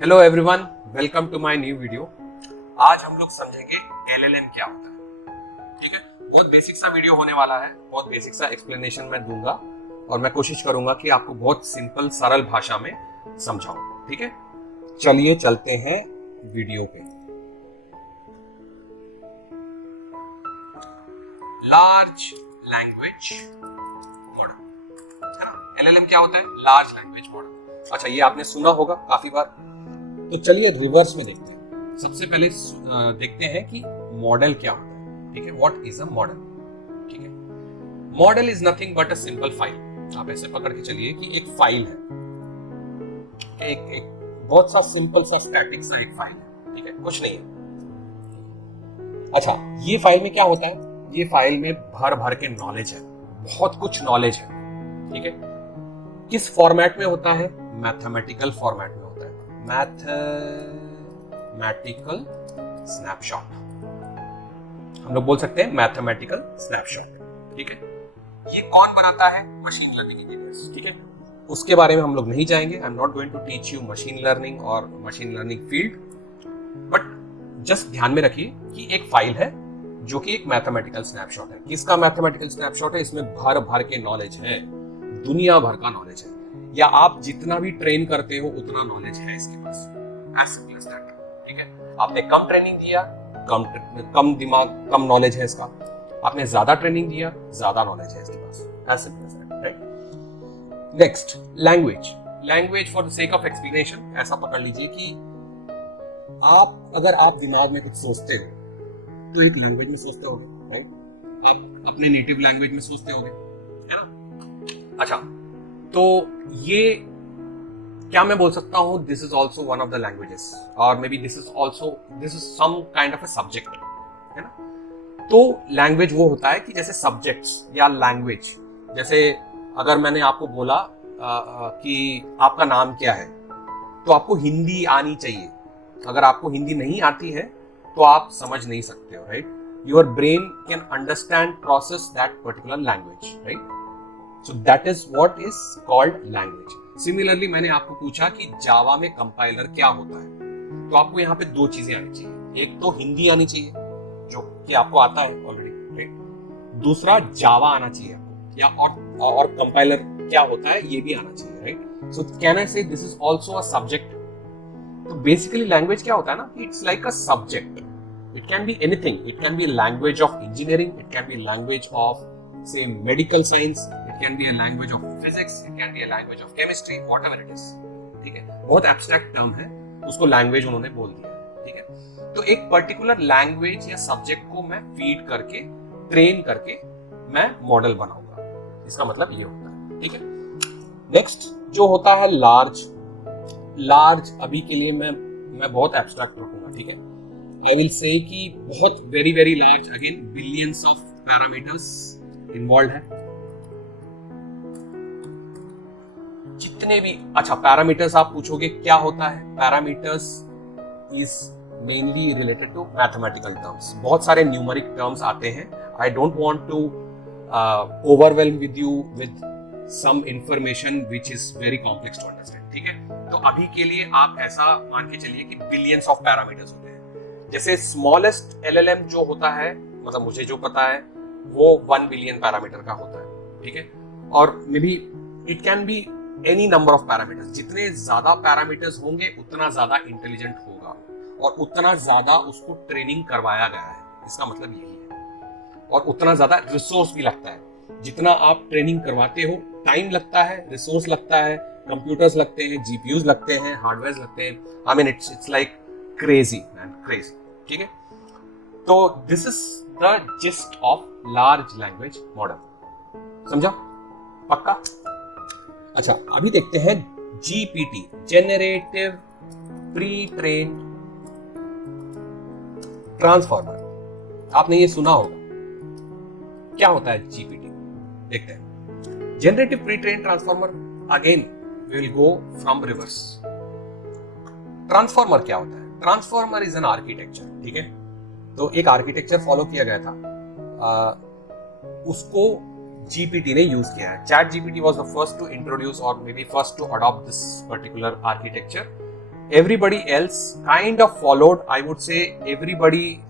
Hello everyone, welcome to my new video. आज हम लोग समझेंगे एलएलएम क्या होता है। ठीक है, बहुत बेसिक सा वीडियो होने वाला है, बहुत बेसिक सा एक्सप्लेनेशन मैं दूंगा और मैं कोशिश करूंगा कि आपको बहुत सिंपल सरल भाषा में समझाऊं। ठीक है, चलिए चलते हैं वीडियो पे। लार्ज लैंग्वेज मॉडल, है ना। एलएलएम क्या होता है? Large language model. अच्छा, ये आपने सुना होगा काफी बार। तो चलिए रिवर्स में देखते हैं। सबसे पहले देखते हैं कि मॉडल क्या होता है। ठीक है, व्हाट इज अ मॉडल। ठीक है, model is nothing but a simple file. आप ऐसे पकड़ के चलिए कि एक फाइल है, एक बहुत सा सिंपल सा स्टैटिक सा एक फाइल है। ठीक है, कुछ नहीं है। अच्छा, ये फाइल में क्या होता है? ये फाइल में भर भर के नॉलेज है, बहुत कुछ नॉलेज है। ठीक है, किस फॉर्मेट में होता है? मैथमेटिकल फॉर्मेट में होता है। मैथमेटिकल स्नैपशॉट, हम लोग बोल सकते हैं मैथमेटिकल स्नैपशॉट। ठीक है, ये कौन बनाता है? Machine learning engineers. ठीक है, उसके बारे में हम लोग नहीं जाएंगे। I am not going to teach you machine learning और machine learning field, but just ध्यान में रखिए कि एक फाइल है जो कि एक मैथमेटिकल स्नैपशॉट है। किसका मैथमेटिकल स्नैपशॉट है? इसमें भर भर के नॉलेज है, दुनिया भर का नॉलेज है, या आप जितना भी ट्रेन करते हो उतना नॉलेज है इसके पास। As simple as that. ठीक है, आपने कम ट्रेनिंग दिया, कम दिमाग, कम नॉलेज है इसका। आपने ज्यादा ट्रेनिंग दिया, ज्यादा नॉलेज है इसके पास। As simple as that, right. Next, language. Language for the sake of explanation, ऐसा पकड़ लीजिए कि अगर आप दिमाग में कुछ सोचते हो तो एक लैंग्वेज में सोचते होगे, राइट। आप अपने नेटिव लैंग्वेज में सोचते होगे, है ना। अच्छा, तो ये क्या मैं बोल सकता हूं? This is also one of the languages, और maybe this is some kind of a subject, है ना। तो लैंग्वेज वो होता है कि जैसे सब्जेक्ट्स या लैंग्वेज, जैसे अगर मैंने आपको बोला कि आपका नाम क्या है, तो आपको हिंदी आनी चाहिए। अगर आपको हिंदी नहीं आती है तो आप समझ नहीं सकते हो, right. Your brain can understand process that particular language, right. So that is what is called language. Similarly, मैंने आपको पूछा कि जावा में कंपाइलर क्या होता है, तो आपको यहाँ पे दो चीजें आनी चाहिए। एक तो हिंदी आनी चाहिए, जो कि आपको आता है ऑलरेडी, राइट। दूसरा जावा आना चाहिए आपको, या और कंपाइलर क्या होता है ये भी आना चाहिए, राइट। सो कैन आई से this is also a subject. तो बेसिकली लैंग्वेज क्या होता है ना, it's like a subject. It can be anything. It can be language of engineering, it can be language of say medical science, it can be a language of physics, it can be a language of chemistry, whatever it is. ठीक है, बहुत abstract term है, उसको language उन्होंने बोल दिया है। ठीक है, तो एक पर्टिकुलर लैंग्वेज या सब्जेक्ट को मैं फीड करके, ट्रेन करके मैं मॉडल बनाऊंगा। इसका मतलब ये होता है। ठीक है, नेक्स्ट जो होता है लार्ज अभी के लिए मैं बहुत एब्स्ट्रैक्ट रखूंगा। ठीक है, आई विल से कि बहुत very very large, again billions of parameters involve है, जितने भी। अच्छा, पैरामीटर्स आप पूछोगे क्या होता है? Parameters is mainly related to mathematical terms. बहुत सारे न्यूमेरिक टर्म्स आते हैं। I don't want to overwhelm with you with some information which is very complex to understand. ठीक है, तो अभी के लिए आप ऐसा मान के चलिए कि बिलियंस ऑफ पैरामीटर्स होते हैं। जैसे स्मॉलेस्ट एलएलएम जो होता है, मतलब मुझे जो पता है, वो 1 बिलियन पैरामीटर का होता है। ठीक है, और may be it can be any number of parameters. जितने ज्यादा पैरामीटर्स होंगे उतना ज्यादा इंटेलिजेंट होगा, और उतना ज्यादा उसको ट्रेनिंग करवाया गया है। इसका मतलब यही है, और उतना ज्यादा रिसोर्स भी लगता है। जितना आप ट्रेनिंग करवाते हो, टाइम लगता है, रिसोर्स लगता है, कंप्यूटर्स लगते हैं, जीपीयूज लगते हैं, हार्डवेयर लगते हैं। I mean it's like crazy man, crazy. ठीक है, तो this is the gist of large language model. समझा? पक्का? अच्छा, अभी देखते हैं GPT, generative pre train transformer. आपने ये सुना होगा, क्या होता है जीपीटी? देखते हैं। Generative pre train transformer, again we will go from reverse. Transformer क्या होता है? Transformer is an architecture. ठीक है, तो एक आर्किटेक्चर फॉलो किया गया था, उसको जीपीटी ने यूज किया है। ChatGPT was the first to introduce और maybe first to adopt this particular architecture, everybody else kind of followed. I would say everybody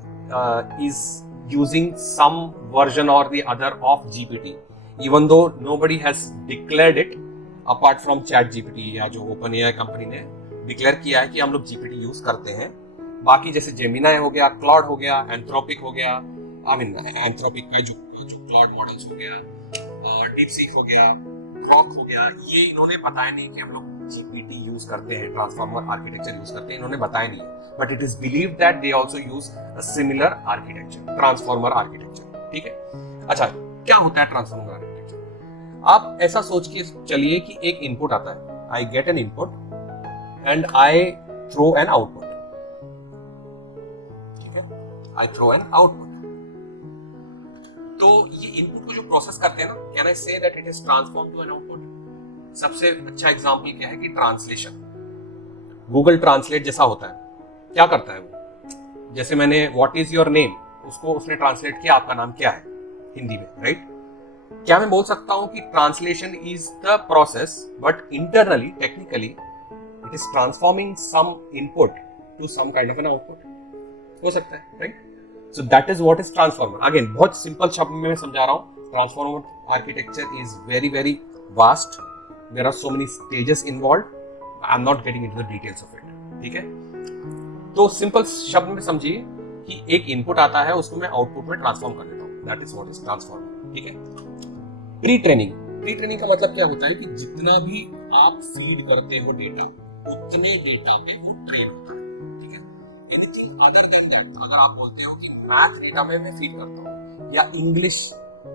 is using some version or the other of GPT, even though nobody has declared it apart from ChatGPT, या जो OpenAI company ने declare किया है कि हम लोग GPT use करते हैं. बाकी जैसे जेमिनाई हो गया, क्लॉड हो गया, एंथ्रोपिक हो गया, एंथ्रोपिक का जो क्लॉड मॉडल्स हो गया, डीपसीक हो गया, ग्रॉक हो गया, ये इन्होंने बताया नहीं कि हम लोग जीपीटी यूज करते हैं, ट्रांसफॉर्मर आर्किटेक्चर यूज करते हैं, इन्होंने बताया नहीं है. But it is believe that they also use a similar architecture, transformer architecture. ठीक है. अच्छा, क्या होता है ट्रांसफॉर्मर आर्किटेक्चर? आप ऐसा सोच के चलिए कि एक इनपुट आता है, I get an input and I throw an output. ठीक है, आई थ्रो एन आउटपुट. तो ये इनपुट को जो प्रोसेस करते हैं ना, can I say that it is transform to an output? सबसे अच्छा एग्जांपल क्या है कि ट्रांसलेशन. गूगल ट्रांसलेट जैसा होता है. क्या करता है वो? जैसे मैंने व्हाट इज योर नेम, उसको उसने ट्रांसलेट किया, आपका नाम क्या है हिंदी में, राइट? क्या मैं बोल सकता हूं कि translation is the process, but internally technically it is transforming some input to some kind of an output? हो सकता है, right? So that is what is transformer. Again, बहुत सिंपल शब्द में मैं समझा रहा हूँ. Transformer architecture is very very vast. There are so many stages involved. I am not getting into the details of it. ठीक है? तो सिंपल शब्द में समझिए कि एक इनपुट आता है, उसको मैं आउटपुट में ट्रांसफॉर्म कर देता हूँ. That is what is transformer. ठीक है? Pre training. प्री ट्रेनिंग का मतलब क्या होता है कि जितना भी आप फीड करते हो डेटा, उतने डेटा पे वो ट्रेन होता है. एनीथिंग अदर देन दैट, अगर आप बोलते हो कि मैथ डेटा में मैं फीड करता हूँ या इंग्लिश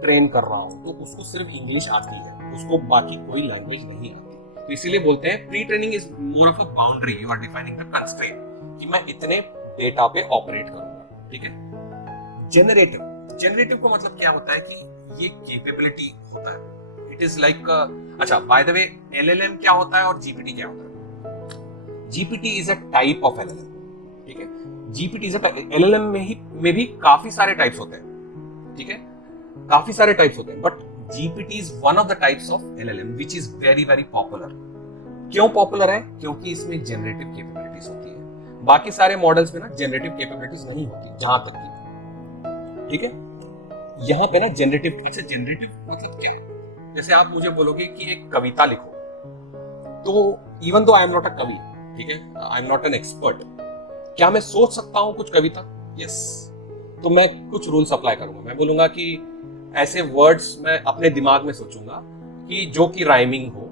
ट्रेन कर रहा हूँ, तो उसको सिर्फ इंग्लिश आती है, उसको बाकी कोई लैंग्वेज नहीं आती. तो इसीलिए बोलते हैं pre training is more of a boundary. You are defining the constraint कि मैं इतने डेटा पे ऑपरेट करूंगा. ठीक है. जनरेटिव. जनरेटिव का मतलब क्या होता है कि ये कैपेबिलिटी होता है. इट इज लाइक, अच्छा बाय द वे, एलएलएम क्या होता है और जीपीटी क्या होता है? GPT is a type of LLM. ठीक है. जीपीटी इज एलएलएम में भी काफी सारे टाइप्स होते हैं. ठीक है, काफी सारे टाइप्स होते हैं, but GPT is one of the types of LLM which is very very popular. क्यों पॉपुलर है? क्योंकि इसमें जनरेटिव कैपेबिलिटीज होती है. बाकी सारे मॉडल्स में ना जनरेटिव कैपेबिलिटीज नहीं होती, जहां तक की. ठीक है. यहां पे ना जनरेटिव. अच्छा, जनरेटिव मतलब क्या? जैसे आप मुझे बोलोगे कि एक कविता लिखो, तो even though I am not a कवि, ठीक है, आई एम नॉट एन एक्सपर्ट, क्या मैं सोच सकता हूं कुछ कविता? यस. तो मैं कुछ रूल्स अप्लाई करूंगा. मैं बोलूंगा कि ऐसे वर्ड्स मैं अपने दिमाग में सोचूंगा कि जो कि राइमिंग हो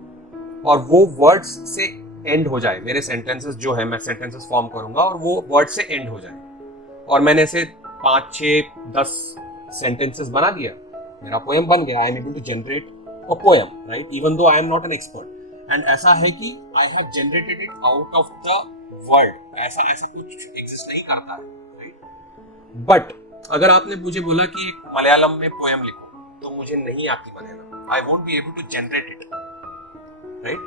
और वो वर्ड्स से एंड हो जाए. मेरे सेंटेंसेस जो है, मैं सेंटेंसेस फॉर्म करूंगा और वो वर्ड से एंड हो जाए. और मैंने ऐसे 5, 6, 10 सेंटेंसेस बना दिया, मेरा पोएम बन गया. I am able to generate a poem, right, even though I am not an expert. And ऐसा है कि I have generated it out of the word. ऐसा कुछ एग्जिस्ट नहीं करता है, राइट? बट अगर आपने मुझे बोला कि एक मलयालम में पोएम लिखो, तो मुझे नहीं आती Malayalam. I won't be able to generate it, right?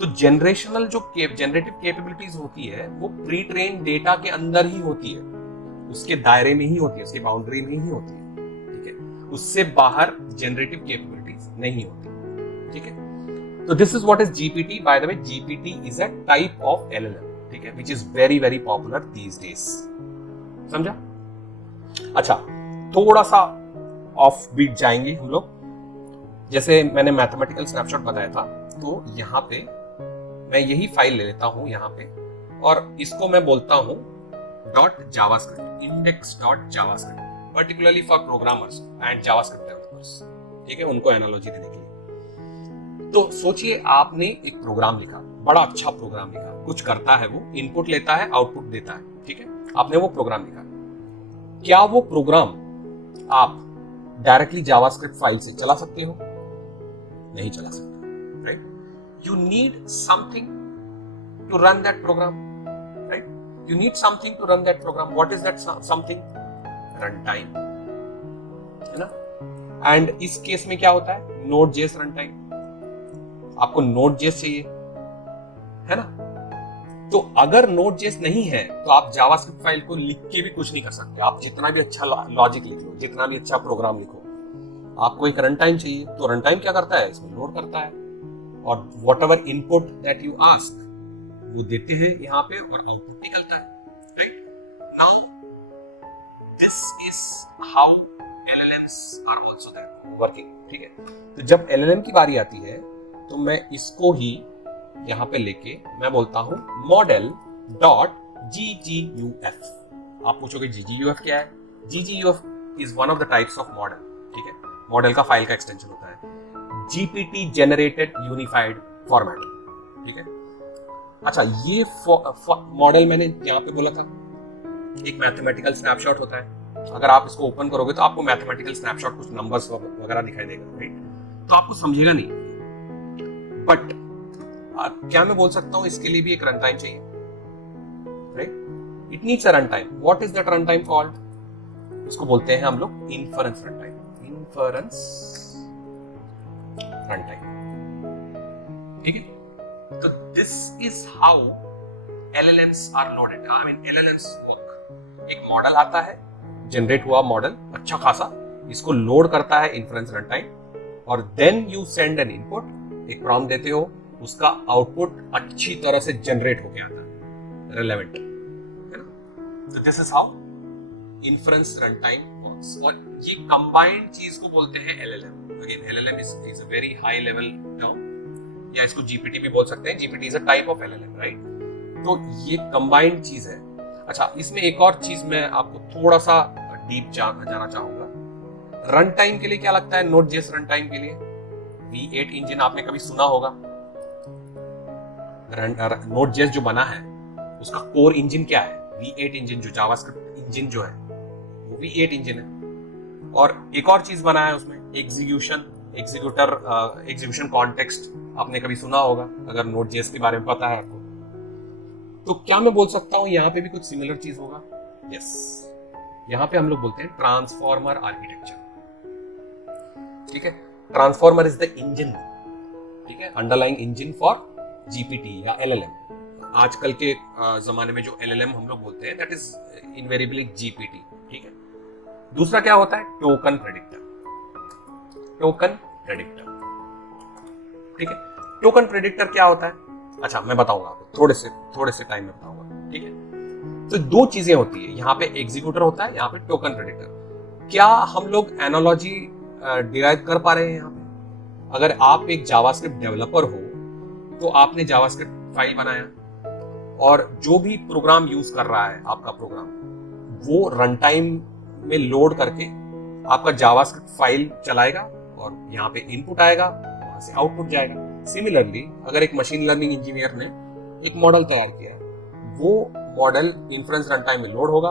तो जनरेशनल जो जनरेटिव कैपेबिलिटीज होती है, वो प्री ट्रेन डेटा के अंदर ही होती है, उसके दायरे में ही होती है, उसके बाउंड्री में ही होती है. ठीक है. उससे बाहर जनरेटिव कैपेबिलिटीज नहीं होती. ठीक है. तो this is what is GPT. By the way, GPT is a type of LLM. ठीक है, which is very very popular these days. समझा? अच्छा, थोड़ा सा ऑफ बीट जाएंगे हम लोग. जैसे मैंने मैथमेटिकल स्नैपशॉट बताया था, तो यहाँ पे मैं यही फाइल ले लेता हूं यहाँ पे, और इसको मैं बोलता हूं .javascript, index.javascript, particularly for programmers and JavaScript developers. ठीक है, उनको एनालॉजी देने के लिए. तो सोचिए, आपने एक प्रोग्राम लिखा, बड़ा अच्छा प्रोग्राम लिखा, कुछ करता है वो, इनपुट लेता है, आउटपुट देता है. ठीक है, आपने वो प्रोग्राम लिखा. क्या वो प्रोग्राम आप डायरेक्टली जावास्क्रिप्ट फाइल से चला सकते हो? नहीं चला सकते, right? You need something to run that program, right? You need something to run that program. What is that something? Run time, है ना? एंड इस केस में क्या होता है? Node.js run time. आपको Node.js चाहिए, है ना? तो अगर Node.js नहीं है, तो आप जावास्क्रिप्ट फाइल को लिख के भी कुछ नहीं कर सकते. आप जितना भी अच्छा लॉजिक लिख लो, जितना भी अच्छा प्रोग्राम लिखो, आपको एक रन टाइम चाहिए. तो रन टाइम क्या करता है? इसमें लोड करता है, और whatever input that you ask, वो देते हैं यहाँ पे और आउटपुट निकलता है, right. Now this is how LLMs are also there working, ठीक है। तो जब LLM की बारी आती है तो मैं इसको ही यहाँ पे लेके मैं बोलता हूँ मॉडल डॉट GGUF। आप पूछोगे GGUF क्या है? GGUF is one of the types of model, ठीक है। मॉडल का फाइल का एक्सटेंशन होता है GPT जनरेटेड यूनिफाइड फॉर्मेट, ठीक है। अच्छा, ये मॉडल मैंने यहाँ पे बोला था एक मैथमेटिकल स्नैपशॉट होता है। अगर आप इसको ओपन करोगे तो आपको मैथमेटिकल स्नैपशॉट कुछ नंबर्स वगैरह दिखाई देगा, राइट। तो आपको समझेगा नहीं, बट क्या मैं बोल सकता हूं इसके लिए भी एक रन टाइम चाहिए, right. It needs a run time. What is that run time called? इसको बोलते हैं हम लोग inference run time. Inference run time, ठीक है। तो this is how LLMs are loaded. I mean LLMs work. एक मॉडल आता है, जनरेट हुआ मॉडल अच्छा खासा, इसको लोड करता है इन्फ्रेंस रन टाइम, और then you send an input, एक प्रॉम्प्ट देते हो, उसका आउटपुट अच्छी तरह से जनरेट होके आता है, रिलेवेंट, है ना। तो this is how inference run time works. और ये कंबाइंड चीज को बोलते हैं LLM। Again LLM is a very high level term, या इसको GPT भी बोल सकते हैं। GPT is a type of LLM, right. तो ये कंबाइंड चीज है। अच्छा, इसमें एक और चीज मैं आपको थोड़ा सा डीप जाना चाहूंगा। रन टाइम के लिए क्या लगता है? Node.js रन टाइम के लिए V8 इंजन आपने कभी सुना होगा। Node.js जो बना है उसका कोर इंजन क्या है? V8 engine. जो जावास्क्रिप्ट इंजन जो है वो V8 इंजन है। और एक और चीज बना है उसमें, एग्जीक्यूशन कॉन्टेक्स्ट आपने कभी सुना होगा, अगर Node.js के बारे में पता है आपको। तो क्या मैं बोल सकता हूं यहाँ पे भी कुछ सिमिलर चीज होगा? यस। यहाँ पे हम लोग बोलते हैं ट्रांसफॉर्मर आर्किटेक्चर, ठीक है। ट्रांसफॉर्मर इज द इंजन, ठीक है, अंडरलाइंग इंजन फॉर GPT या LLM। आजकल के जमाने में जो LLM हम लोग बोलते हैं दैट इज इनवेरिएबली GPT, ठीक है। दूसरा क्या होता है? Token predictor. टोकन प्रेडिक्टर, ठीक है। टोकन प्रेडिक्टर क्या होता है? अच्छा, मैं बताऊंगा आपको, थोड़े से टाइम में बताऊंगा, ठीक है। तो दो चीजें होती है, यहाँ पे एग्जीक्यूटर होता है, यहाँ पे टोकन प्रेडिक्टर। क्या हम लोग एनालॉजी डिराइव कर पा रहे हैं यहाँ पे? अगर आप एक जावास्क्रिप्ट डेवलपर हो तो आपने जावास्क्रिप्ट फाइल बनाया, और जो भी प्रोग्राम यूज कर रहा है आपका प्रोग्राम, वो रन टाइम में लोड करके आपका जावास्क्रिप्ट फाइल चलाएगा, और यहाँ पे इनपुट आएगा, वहां से आउटपुट जाएगा। सिमिलरली अगर एक मशीन लर्निंग इंजीनियर ने एक मॉडल तैयार किया है, वो मॉडल इन्फ्रेंस रन टाइम में लोड होगा,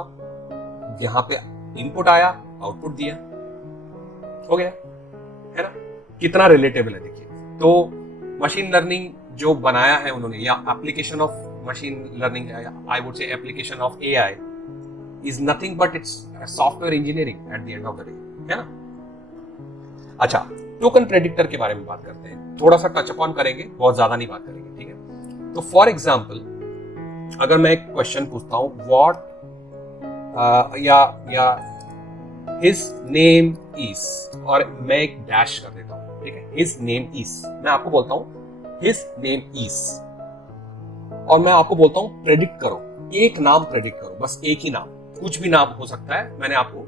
यहाँ पे इनपुट आया, आउटपुट दिया, हो गया, है ना। कितना रिलेटेबल है देखिए। तो मशीन लर्निंग जो बनाया है उन्होंने, या application of machine learning, I would say application of AI is nothing but it's software engineering at the end of the day, है ना। अच्छा, टोकन प्रेडिक्टर के बारे में बात करते हैं, थोड़ा सा टच अपॉन करेंगे, बहुत ज्यादा नहीं बात करेंगे, ठीक है। तो फॉर एग्जाम्पल अगर मैं एक क्वेश्चन पूछता हूं, व्हाट या हिज नेम इज, और मैं एक डैश कर देता हूं, ठीक है, हिज नेम इज, मैं आपको बोलता हूं हिज नेम इज, और मैं आपको बोलता हूं प्रेडिक्ट करो, एक नाम प्रेडिक्ट करो, बस एक ही नाम, कुछ भी नाम हो सकता है, मैंने आपको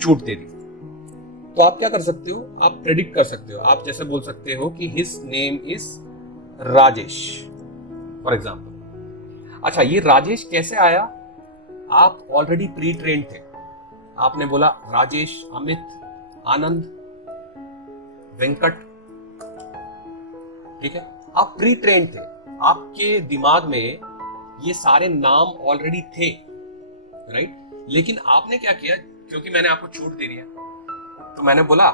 छूट दे दी। तो आप क्या कर सकते हो? आप प्रेडिक्ट कर सकते हो। आप जैसे बोल सकते हो कि his name is Rajesh, for example. अच्छा, ये राजेश कैसे आया? आप ऑलरेडी प्री ट्रेन्ड थे, आपने बोला राजेश, अमित, आनंद, वेंकट, ठीक है, आप प्री ट्रेन्ड थे, आपके दिमाग में ये सारे नाम ऑलरेडी थे, राइट। लेकिन आपने क्या किया, क्योंकि मैंने आपको छूट दे दिया, तो मैंने बोला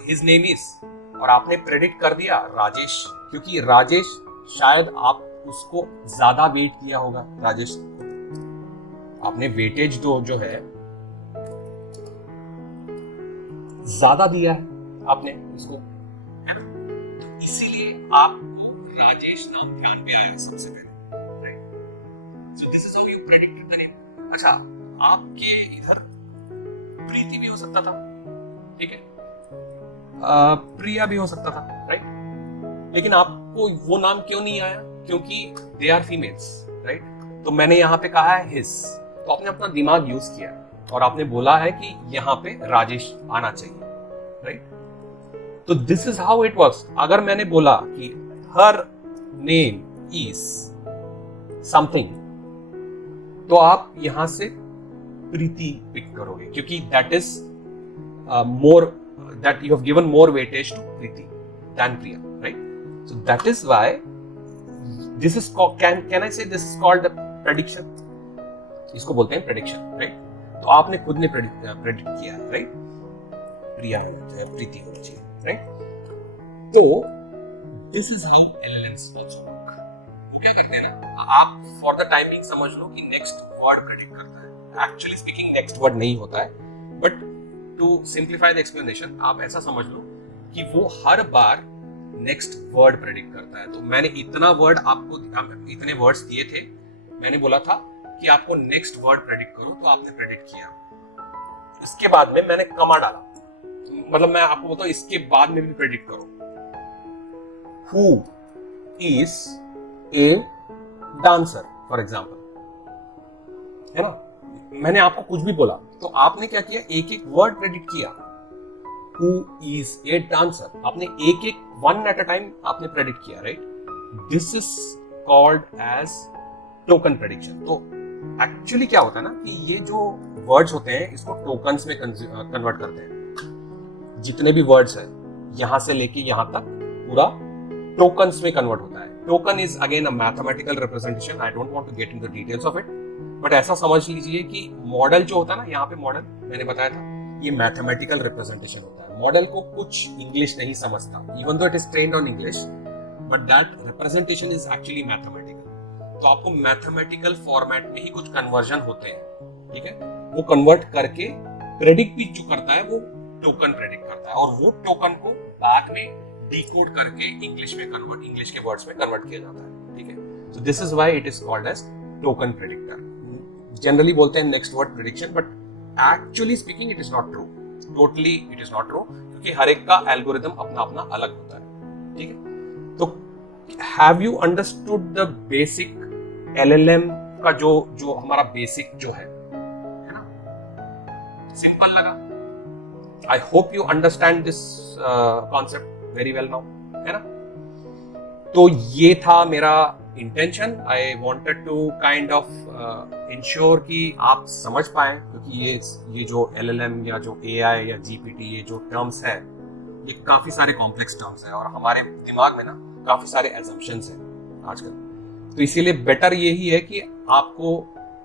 हिज नेम इज, और आपने प्रेडिक्ट कर दिया राजेश, क्योंकि राजेश शायद आप उसको ज्यादा वेट दिया होगा, राजेश को आपने वेटेज जो है ज्यादा दिया है आपने इसको, है ना। तो इसीलिए आपको राजेश नाम ध्यान पे आया सबसे पहले, right. So this is how you predicted the name. अच्छा, आपके इधर प्रीति भी हो सकता था, ठीक है, प्रिया भी हो सकता था, राइट। लेकिन आपको वो नाम क्यों नहीं आया? क्योंकि दे आर फीमेल्स, राइट? तो मैंने यहाँ पे कहा है हिज, तो आपने अपना दिमाग यूज किया और आपने बोला है कि यहाँ पे राजेश आना चाहिए, राइट? तो this is how it works. अगर मैंने बोला कि हर नेम इज समथिंग, तो आप यहां से प्रीति पिक करोगे, क्योंकि that is more, that you have given more weightage to Preeti than Priya, right? So that is why this is called, can I say this is called the prediction? इसको बोलते हैं prediction, right? तो आपने खुद ने predict किया है, right? प्रिया होना चाहिए, प्रीति होनी चाहिए, right? तो this is how LLMs also work. तो क्या करते हैं ना, आप for the time being समझ लो कि next word predict करता है. Actually speaking next word नहीं होता है, but to simplify the explanation आप ऐसा समझ लो कि वो हर बार नेक्स्ट वर्ड प्रेडिक्ट करता है। तो मैंने इतना वर्ड आपको, इतने वर्ड्स दिए थे, मैंने बोला था कि आपको नेक्स्ट वर्ड प्रेडिक्ट करो, तो आपने प्रेडिक्ट किया। इसके बाद में मैंने कमा डाला, मतलब मैं आपको बताऊं इसके बाद में भी प्रेडिक्ट करो। Who is a dancer for example, है ना? मैंने आपको कुछ भी बोला तो आपने क्या किया, एक एक वर्ड प्रेडिक्ट किया। Who is a dancer? आपने एक एक one at a time आपने प्रेडिक्ट किया, right? This is called as token prediction. तो एक्चुअली क्या होता है ना कि ये जो वर्ड्स होते हैं इसको टोकन्स में कन्वर्ट करते हैं। जितने भी वर्ड्स हैं यहां से लेके यहां तक पूरा टोकन्स में कन्वर्ट होता है। Token is again a mathematical representation, I don't want to get into the details of it, but ऐसा समझ लीजिए कि मॉडल जो होता है ना, यहाँ पे मॉडल मैंने बताया था, ये मैथमेटिकल रिप्रेजेंटेशन होता है। मॉडल को कुछ इंग्लिश नहीं समझता, even though it is trained on English, but that representation is actually mathematical. तो आपको मैथमेटिकल फॉर्मेट में ही कुछ कन्वर्जन होते हैं, ठीक है? वो कन्वर्ट करके प्रेडिक्ट भी जो करता है वो टोकन प्रेडिक्ट करता है, और वो टोकन को बाद में डिकोड करके इंग्लिश में कन्वर्ट, इंग्लिश के वर्ड्स में कन्वर्ट किया जाता है, ठीक है? So this is why it is called as token predictor. Generally बोलते हैं next word prediction, but actually speaking it is not true, totally it is not true, क्योंकि हर एक का एल्गोरिथम अपना अपना अलग होता है, ठीक है? तो have you understood the basic LLM का जो हमारा बेसिक जो है ना? सिंपल लगा? I hope you understand this concept very well now, है ना? तो ये था मेरा intention. I wanted to kind of ensure कि आप समझ पाए, क्योंकि ये जो LLM या जो AI या GPT, ये जो टर्म्स है ये काफी सारे कॉम्प्लेक्स टर्म्स है, और हमारे दिमाग में ना काफी सारे एजम्पशंस हैं आजकल। तो इसीलिए बेटर यही है कि आपको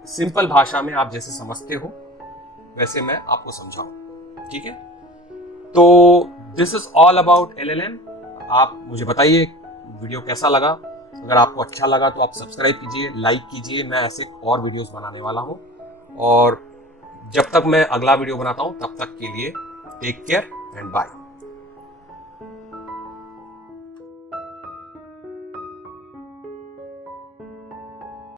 सिंपल भाषा में आप जैसे समझते हो वैसे मैं आपको समझाऊं, ठीक है? तो this is all about LLM। आप मुझे बताइए वीडियो कैसा लगा। अगर आपको अच्छा लगा तो आप सब्सक्राइब कीजिए, लाइक कीजिए, मैं ऐसे और वीडियोस बनाने वाला हूं। और जब तक मैं अगला वीडियो बनाता हूं तब तक के लिए टेक केयर एंड बाय।